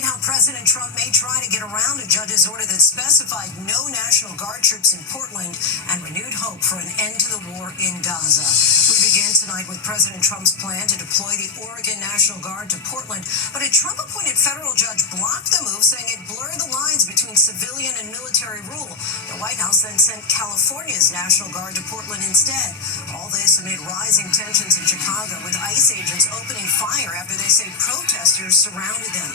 tonight how President Trump may try to get around a judge's order that specified no National Guard troops in Portland and renewed hope for an end to the war in Gaza. We begin tonight with President Trump's plan to deploy the Oregon National Guard to Portland, but a Trump-appointed federal judge blocked the move, saying it blurred the lines between civilian and military rule. The White House then sent California's National Guard to Portland instead. All this amid rising tensions in Chicago, with ICE agents opening fire after they say protesters surrounded them.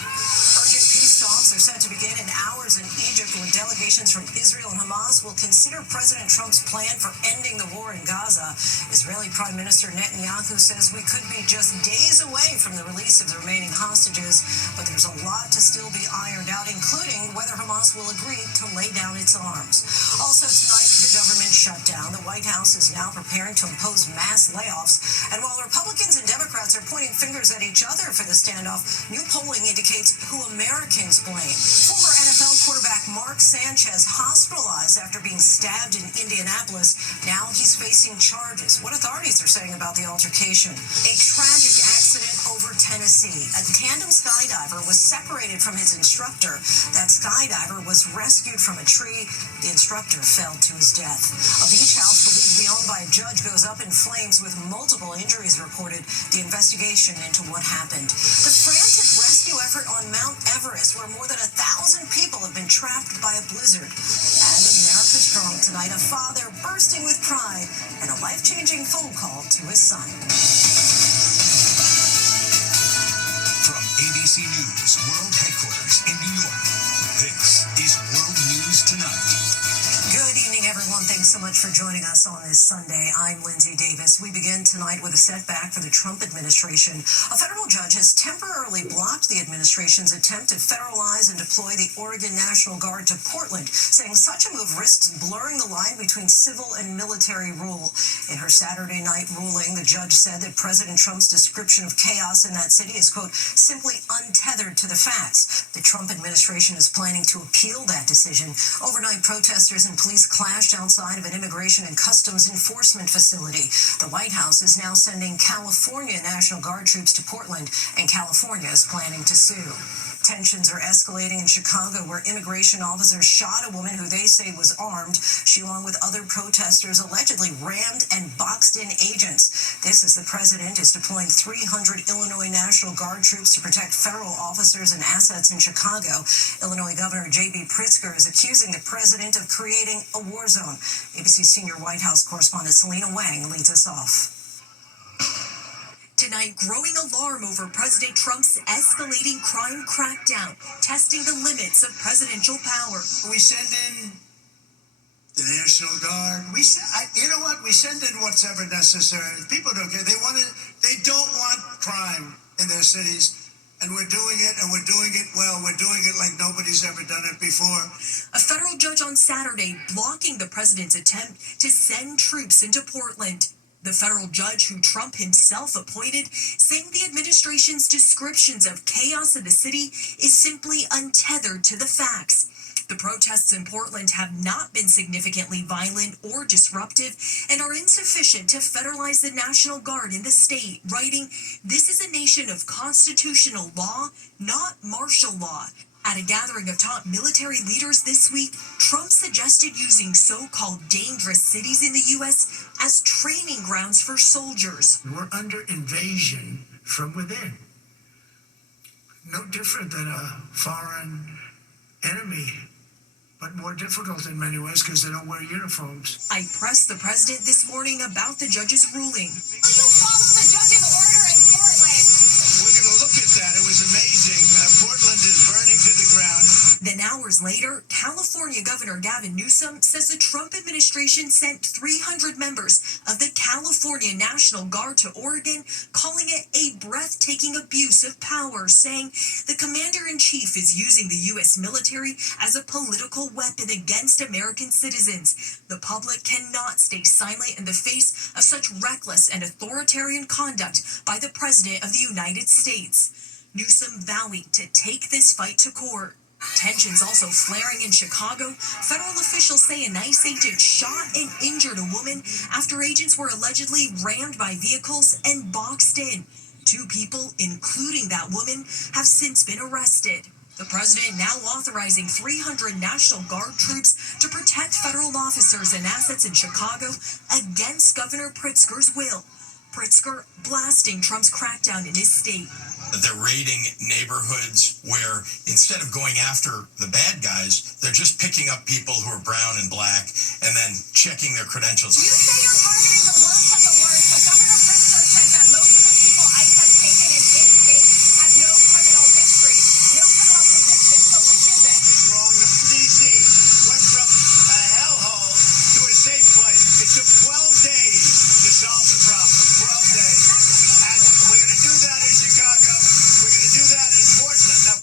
Urgent peace talks are set to begin in hours in Egypt, when delegations from Israel and Hamas will consider President Trump's plan for ending the war in Gaza. Israeli Prime Minister Netanyahu says we could be just days away from the release of the remaining hostages, but there's a lot to still be ironed out, including whether Hamas will agree to lay down its arms. Also tonight, the government shutdown. The White House is now preparing to impose mass layoffs, and while Republicans and Democrats are pointing fingers at each other for the standoff, new polling indicates who Americans blame. Former NFL quarterback Mark Sanchez hospitalized after being stabbed in Indianapolis. Now he's facing charges. What authorities are saying about the altercation? A tragic accident over Tennessee. A tandem skydiver was separated from his instructor. That skydiver was rescued from a tree. The instructor fell to his death. A beach house believed to be owned by a judge goes up in flames with multiple injuries reported. The investigation into what happened. The frantic rescue effort on Mount Everest, where more than 1,000 people have been trapped by a blizzard. And America Strong tonight, a father bursting with pride and a life-changing phone call to his son. From ABC News World Headquarters in New York, this is World News Tonight. Good evening, everyone. Thanks so much for joining us on this Sunday. I'm Lindsay Davis. We begin tonight with a setback for the Trump administration. A federal judge has temporarily blocked the administration's attempt to federalize and deploy the Oregon National Guard to Portland, saying such a move risks blurring the line between civil and military rule. In her Saturday night ruling, the judge said that President Trump's description of chaos in that city is, quote, simply untethered to the facts. The Trump administration is planning to appeal that decision. Overnight, protesters and police clashed outside of an immigration and customs enforcement facility. The White House is now sending California National Guard troops to Portland, and California is planning to sue. Tensions are escalating in Chicago, where immigration officers shot a woman who they say was armed. She, along with other protesters, allegedly rammed and boxed in agents. This as the president is deploying 300 Illinois National Guard troops to protect federal officers and assets in Chicago. Illinois Governor J.B. Pritzker is accusing the president of creating a war zone. ABC senior White House correspondent Selena Wang leads us off. Tonight, growing alarm over President Trump's escalating crime crackdown, testing the limits of presidential power. We send in the National Guard. You know what? We send in what's ever necessary. People don't care. They don't want crime in their cities. And we're doing it, and we're doing it well. We're doing it like nobody's ever done it before. A federal judge on Saturday blocking the president's attempt to send troops into Portland. The federal judge who Trump himself appointed, saying the administration's descriptions of chaos in the city is simply untethered to the facts. The protests in Portland have not been significantly violent or disruptive and are insufficient to federalize the National Guard in the state, writing, "This is a nation of constitutional law, not martial law." At a gathering of top military leaders this week, Trump suggested using so-called dangerous cities in the U.S. as training grounds for soldiers. We're under invasion from within. No different than a foreign enemy, but more difficult in many ways because they don't wear uniforms. I pressed the president this morning about the judge's ruling. Will you follow the judge's order in Portland? We're going to look at that. It was amazing. Portland is burning to the ground. Then hours later, California Governor Gavin Newsom says the Trump administration sent 300 members of the California National Guard to Oregon, calling it a breathtaking abuse of power, saying the commander-in-chief is using the U.S. military as a political weapon against American citizens. The public cannot stay silent in the face of such reckless and authoritarian conduct by the President of the United States. Newsom vowing to take this fight to court. Tensions also flaring in Chicago. Federal officials say an ICE agent shot and injured a woman after agents were allegedly rammed by vehicles and boxed in. 2 people, including that woman, have since been arrested. The president now authorizing 300 National Guard troops to protect federal officers and assets in Chicago against Governor Pritzker's will. Pritzker blasting Trump's crackdown in his state. They're raiding neighborhoods where instead of going after the bad guys, they're just picking up people who are brown and black and then checking their credentials. You say you're targeting the worst of the worst, but Governor Pritzker says that most of the people ICE has taken in his state have no criminal history, no criminal convictions. So which is it? He's wrong. The DC went from a hellhole to a safe place. It took 12 days to solve the problem. 12 days. And we're going to do that in Chicago. We're going to do that in Portland. Now,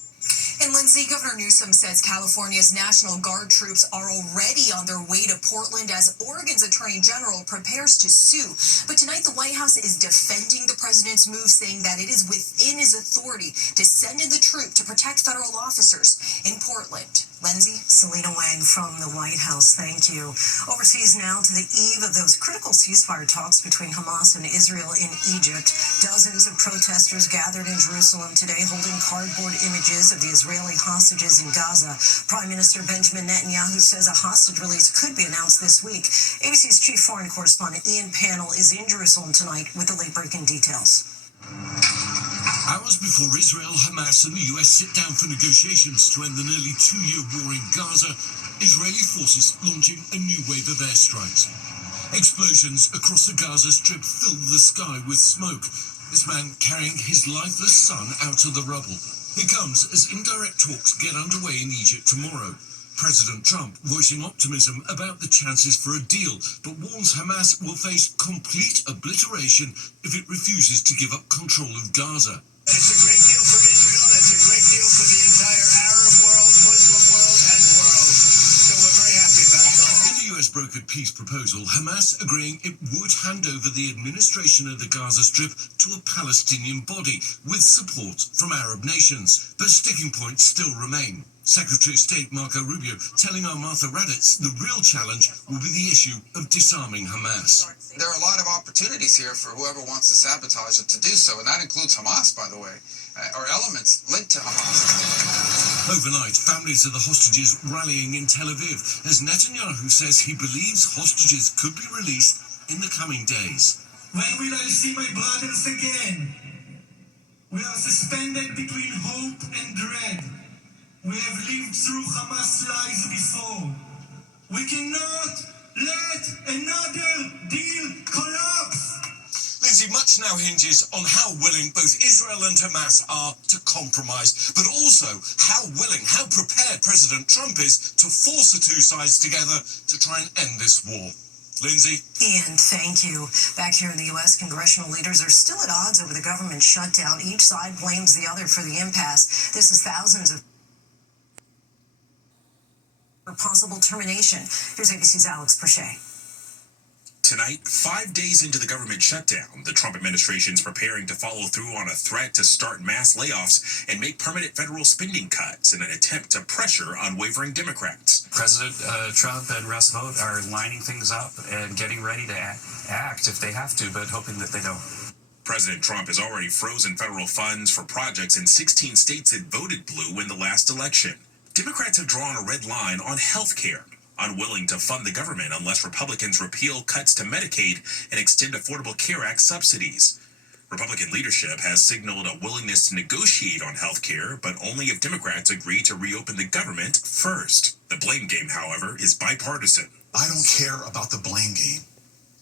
And Lindsay, Governor Newsom says California's National Guard troops are already on their way to Portland as Oregon's Attorney General prepares to sue. But tonight, the White House is defending the president's move, saying that it is within his authority to send in the troop to protect federal officers in Portland. Lindsay? Selena Wang from the White House, thank you. Overseas now to the eve of those critical ceasefire talks between Hamas and Israel in Egypt. Dozens of protesters gathered in Jerusalem today holding cardboard images of the Israeli hostages in Gaza. Prime Minister Benjamin Netanyahu says a hostage release could be announced this week. ABC's chief foreign correspondent Ian Pannell is in Jerusalem tonight with the late-breaking details. Hours before Israel, Hamas and the US sit down for negotiations to end the nearly 2-year war in Gaza, Israeli forces launching a new wave of airstrikes. Explosions across the Gaza Strip filled the sky with smoke. This man carrying his lifeless son out of the rubble. It comes as indirect talks get underway in Egypt tomorrow. President Trump voicing optimism about the chances for a deal, but warns Hamas will face complete obliteration if it refuses to give up control of Gaza. it's a great deal for Israel. It's a great deal for the entire Arab world, Muslim world, and world. So we're very happy about it. In the US brokered peace proposal, Hamas agreeing it would hand over the administration of the Gaza Strip to a Palestinian body with support from Arab nations. But sticking points still remain. Secretary of State Marco Rubio telling our Martha Raddatz the real challenge will be the issue of disarming Hamas. There are a lot of opportunities here for whoever wants to sabotage it to do so, and that includes Hamas, by the way, or elements linked to Hamas. Overnight, families of the hostages rallying in Tel Aviv as Netanyahu says he believes hostages could be released in the coming days. When will I see my brothers again? We are suspended between hope and dread. We have lived through Hamas lies before. We cannot let another deal collapse. Lindsay, much now hinges on how willing both Israel and Hamas are to compromise, but also how willing, how prepared President Trump is to force the two sides together to try and end this war. Lindsay? Ian, thank you. Back here in the U.S., congressional leaders are still at odds over the government shutdown. Each side blames the other for the impasse. This is thousands of possible termination. Here's ABC's Alex Perche. Tonight, 5 days into the government shutdown, the Trump administration is preparing to follow through on a threat to start mass layoffs and make permanent federal spending cuts in an attempt to pressure unwavering Democrats. President Trump and Russ Vought are lining things up and getting ready to act if they have to, but hoping that they don't. President Trump has already frozen federal funds for projects in 16 states that voted blue in the last election. Democrats have drawn a red line on health care, unwilling to fund the government unless Republicans repeal cuts to Medicaid and extend Affordable Care Act subsidies. Republican leadership has signaled a willingness to negotiate on health care, but only if Democrats agree to reopen the government first. The blame game, however, is bipartisan. I don't care about the blame game.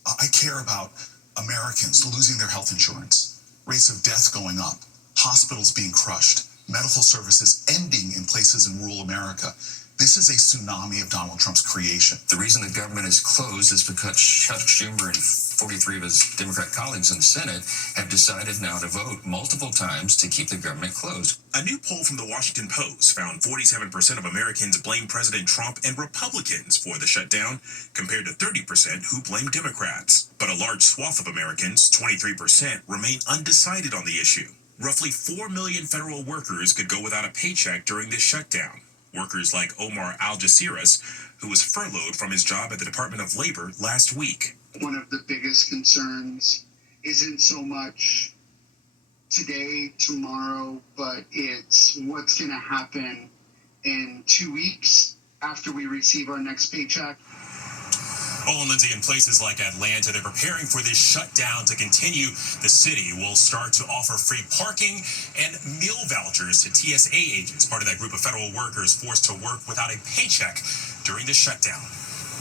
I care about Americans losing their health insurance, rates of death going up, hospitals being crushed, medical services ending in places in rural America. This is a tsunami of Donald Trump's creation. The reason the government is closed is because Chuck Schumer and 43 of his Democrat colleagues in the Senate have decided now to vote multiple times to keep the government closed. A new poll from the Washington Post found 47% of Americans blame President Trump and Republicans for the shutdown, compared to 30% who blame Democrats. But a large swath of Americans, 23%, remain undecided on the issue. Roughly 4 million federal workers could go without a paycheck during this shutdown. Workers like Omar Al-Jassiras, who was furloughed from his job at the Department of Labor last week. One of the biggest concerns isn't so much today, tomorrow, but it's what's going to happen in 2 weeks after we receive our next paycheck. Oh, and Lindsay, in places like Atlanta, they're preparing for this shutdown to continue. The city will start to offer free parking and meal vouchers to TSA agents, part of that group of federal workers forced to work without a paycheck during the shutdown.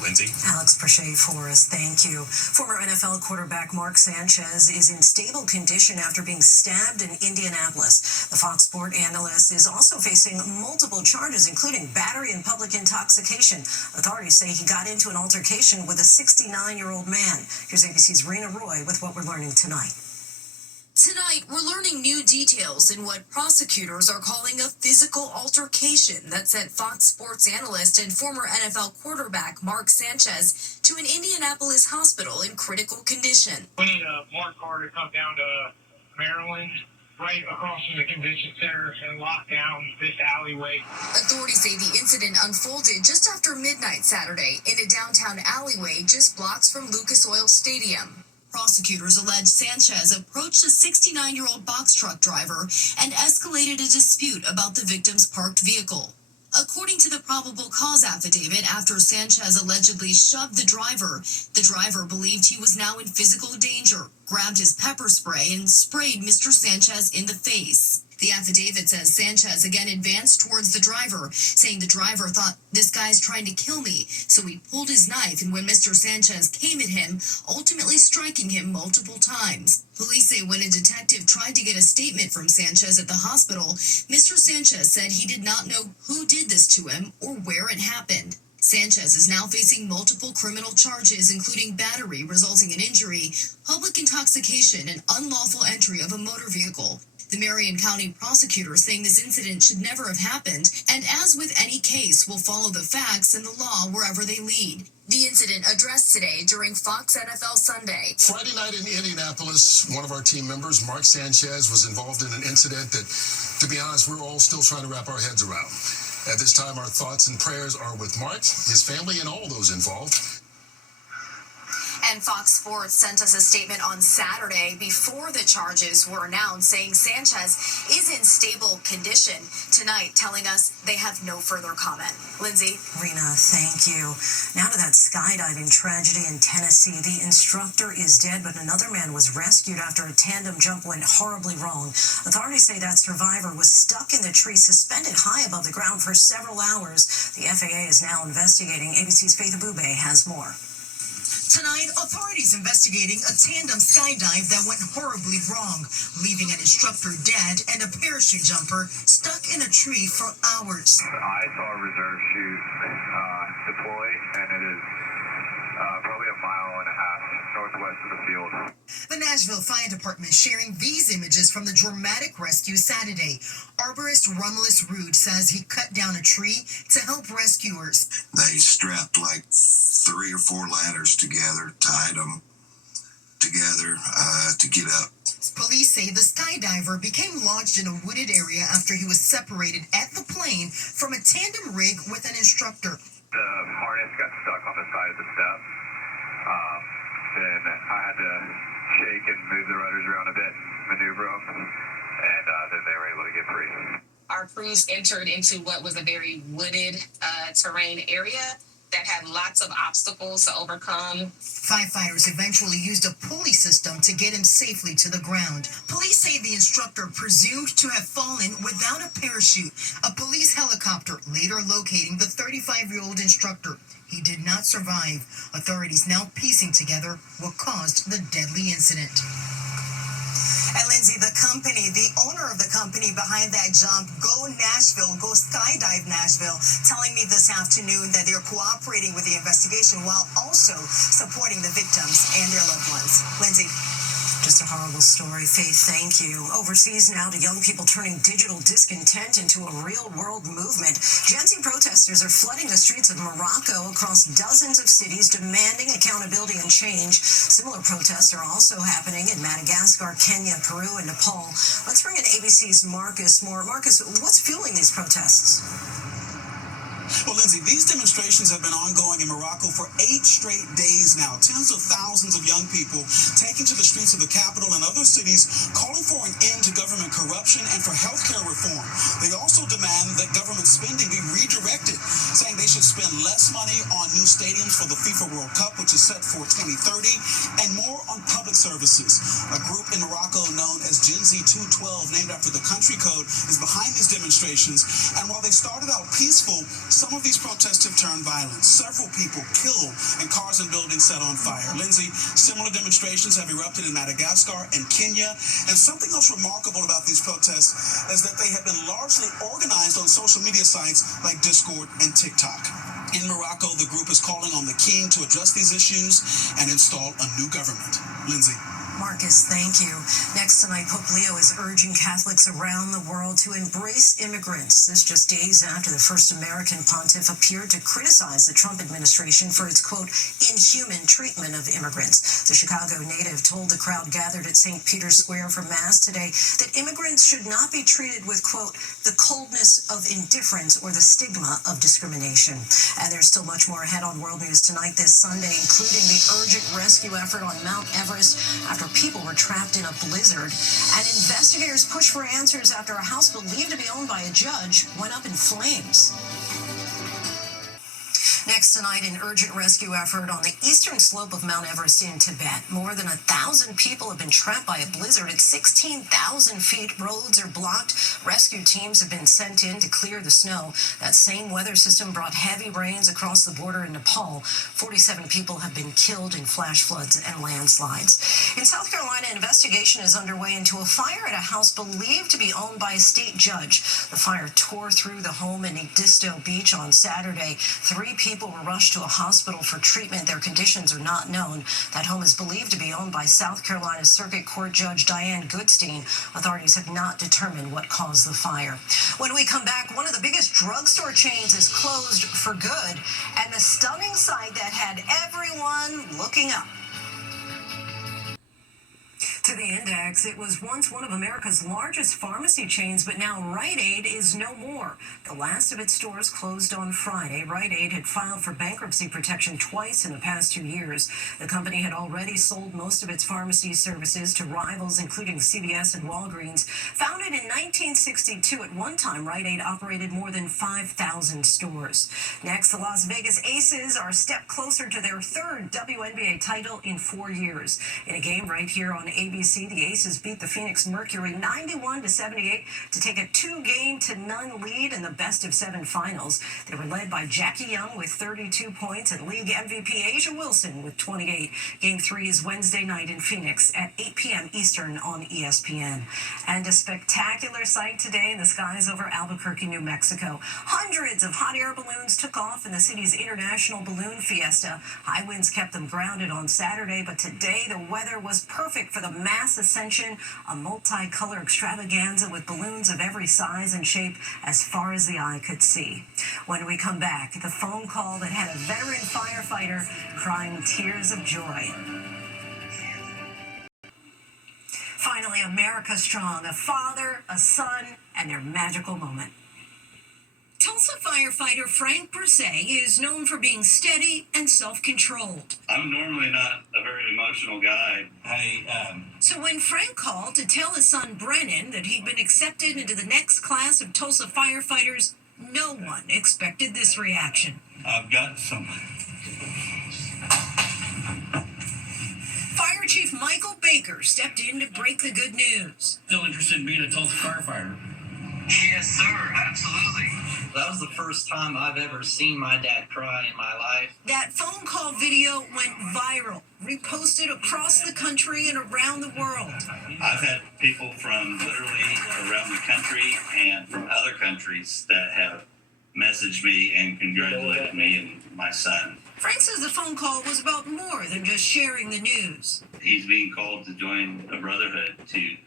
Lindsay? Alex Prochet for us, thank you. Former NFL quarterback Mark Sanchez is in stable condition after being stabbed in Indianapolis. The Fox Sports analyst is also facing multiple charges, including battery and public intoxication. Authorities say he got into an altercation with a 69-year-old man. Here's ABC's Rena Roy with what we're learning tonight. Tonight, we're learning new details in what prosecutors are calling a physical altercation that sent Fox Sports analyst and former NFL quarterback Mark Sanchez to an Indianapolis hospital in critical condition. We need Mark Carr to come down to Maryland, right across from the convention center, and lock down this alleyway. Authorities say the incident unfolded just after midnight Saturday in a downtown alleyway just blocks from Lucas Oil Stadium. Prosecutors allege Sanchez approached a 69-year-old box truck driver and escalated a dispute about the victim's parked vehicle. According to the probable cause affidavit, after Sanchez allegedly shoved the driver believed he was now in physical danger, grabbed his pepper spray, and sprayed Mr. Sanchez in the face. The affidavit says Sanchez again advanced towards the driver, saying the driver thought, "This guy's trying to kill me," so he pulled his knife, and when Mr. Sanchez came at him, ultimately striking him multiple times. Police say when a detective tried to get a statement from Sanchez at the hospital, Mr. Sanchez said he did not know who did this to him or where it happened. Sanchez is now facing multiple criminal charges, including battery resulting in injury, public intoxication, and unlawful entry of a motor vehicle. The Marion County prosecutor saying this incident should never have happened, and as with any case, will follow the facts and the law wherever they lead. The incident addressed today during Fox NFL Sunday. Friday night in Indianapolis, one of our team members, Mark Sanchez, was involved in an incident that, to be honest, we're all still trying to wrap our heads around. At this time, our thoughts and prayers are with Mark, his family, and all those involved. And Fox Sports sent us a statement on Saturday before the charges were announced, saying Sanchez is in stable condition. Tonight, telling us they have no further comment. Lindsay? Rena, thank you. Now to that skydiving tragedy in Tennessee. The instructor is dead, but another man was rescued after a tandem jump went horribly wrong. Authorities say that survivor was stuck in the tree, suspended high above the ground for several hours. The FAA is now investigating. ABC's Faith Abube has more. Tonight, authorities investigating a tandem skydive that went horribly wrong, leaving an instructor dead and a parachute jumper stuck in a tree for hours. I saw a reserve chute deploy, and it is probably a mile and a half northwest of the field. The Nashville Fire Department sharing these images from the dramatic rescue Saturday. Arborist Romulus Rude says he cut down a tree to help rescuers. They strapped like 3 or 4 ladders together, tied them together to get up. Police say the skydiver became lodged in a wooded area after he was separated at the plane from a tandem rig with an instructor. The harness got stuck on the side of the step. Then I had to shake and move the rudders around a bit, maneuver them, and then they were able to get free. Our crews entered into what was a very wooded terrain area that had lots of obstacles to overcome. Firefighters eventually used a pulley system to get him safely to the ground. Police say the instructor presumed to have fallen without a parachute. A police helicopter later locating the 35-year-old instructor. He did not survive. Authorities now piecing together what caused the deadly incident. And Lindsay, the owner of the company behind that jump, Go Nashville, Go Skydive Nashville, telling me this afternoon that they're cooperating with the investigation while also supporting the victims and their loved ones. Lindsay. Just a horrible story. Faith, thank you. Overseas now to young people turning digital discontent into a real-world movement. Gen Z protesters are flooding the streets of Morocco across dozens of cities demanding accountability and change. Similar protests are also happening in Madagascar, Kenya, Peru, and Nepal. Let's bring in ABC's Marcus Moore. Marcus, what's fueling these protests? Well, Lindsay, these demonstrations have been ongoing in Morocco for 8 straight days now. Tens of thousands of young people taking to the streets of the capital and other cities calling for an end to government corruption and for healthcare reform. They also demand that government spending be redirected, saying they should spend less money on new stadiums for the FIFA World Cup, which is set for 2030, and more on public services. A group in Morocco known as Gen Z 212, named after the country code, is behind these demonstrations. And while they started out peaceful, some of these protests have turned violent. Several people killed and cars and buildings set on fire. Lindsay, similar demonstrations have erupted in Madagascar and Kenya. And something else remarkable about these protests is that they have been largely organized on social media sites like Discord and TikTok. In Morocco, the group is calling on the king to address these issues and install a new government. Lindsay. Marcus, thank you. Next tonight, Pope Leo is urging Catholics around the world to embrace immigrants. This just days after the first American pontiff appeared to criticize the Trump administration for its, quote, inhuman treatment of immigrants. The Chicago native told the crowd gathered at St. Peter's Square for Mass today that immigrants should not be treated with, quote, the coldness of indifference or the stigma of discrimination. And there's still much more ahead on World News Tonight this Sunday, including the urgent rescue effort on Mount Everest after people were trapped in a blizzard. And investigators push for answers after a house believed to be owned by a judge went up in flames. Next tonight, an urgent rescue effort on the eastern slope of Mount Everest in Tibet. More than 1,000 people have been trapped by a blizzard at 16,000 feet. Roads are blocked. Rescue teams have been sent in to clear the snow. That same weather system brought heavy rains across the border in Nepal. 47 people have been killed in flash floods and landslides. In South Carolina, an investigation is underway into a fire at a house believed to be owned by a state judge. The fire tore through the home in Edisto Beach on Saturday. 3 people were rushed to a hospital for treatment. Their conditions are not known. That home is believed to be owned by South Carolina Circuit Court Judge Diane Goodstein. Authorities have not determined what caused the fire. When we come back, one of the biggest drugstore chains is closed for good, and the stunning sight that had everyone looking up. To the Index, it was once one of America's largest pharmacy chains, but now Rite Aid is no more. The last of its stores closed on Friday. Rite Aid had filed for bankruptcy protection twice in the past 2 years. The company had already sold most of its pharmacy services to rivals, including CVS and Walgreens. Founded in 1962, at one time, Rite Aid operated more than 5,000 stores. Next, the Las Vegas Aces are a step closer to their 3rd WNBA title in 4 years. In a game right here on ABC, the Aces beat the Phoenix Mercury 91-78 to take a 2-0 lead in the best-of-7 finals. They were led by Jackie Young with 32 points and league MVP Asia Wilson with 28. Game 3 is Wednesday night in Phoenix at 8 p.m. Eastern on ESPN. And a spectacular sight today in the skies over Albuquerque, New Mexico. Hundreds of hot air balloons took off in the city's International Balloon Fiesta. High winds kept them grounded on Saturday, but today the weather was perfect for the Mass Ascension, a multicolor extravaganza with balloons of every size and shape as far as the eye could see. When we come back, the phone call that had a veteran firefighter crying tears of joy. Finally, America Strong, a father, a son, and their magical moment. Tulsa firefighter Frank Brisset is known for being steady and self-controlled. I'm normally not a very emotional guy. So when Frank called to tell his son Brennan that he'd been accepted into the next class of Tulsa firefighters, no one expected this reaction. I've got some. Fire Chief Michael Baker stepped in to break the good news. Still interested in being a Tulsa firefighter? Yes, sir, absolutely. That was the first time I've ever seen my dad cry in my life. That phone call video went viral, reposted across the country and around the world. I've had people from literally around the country and from other countries that have messaged me and congratulated me and my son. Frank says the phone call was about more than just sharing the news. He's being called to join a brotherhood to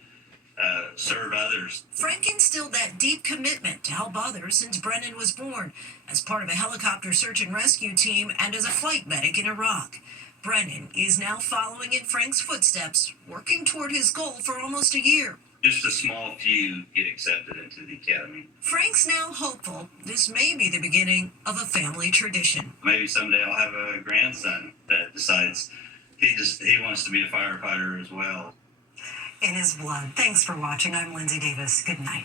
serve others. Frank instilled that deep commitment to help others since Brennan was born, as part of a helicopter search and rescue team and as a flight medic in Iraq. Brennan is now following in Frank's footsteps, working toward his goal for almost a year. Just a small few get accepted into the academy. Frank's now hopeful this may be the beginning of a family tradition. Maybe someday I'll have a grandson that decides he wants to be a firefighter as well. In his blood. Thanks for watching. I'm Lindsay Davis. Good night.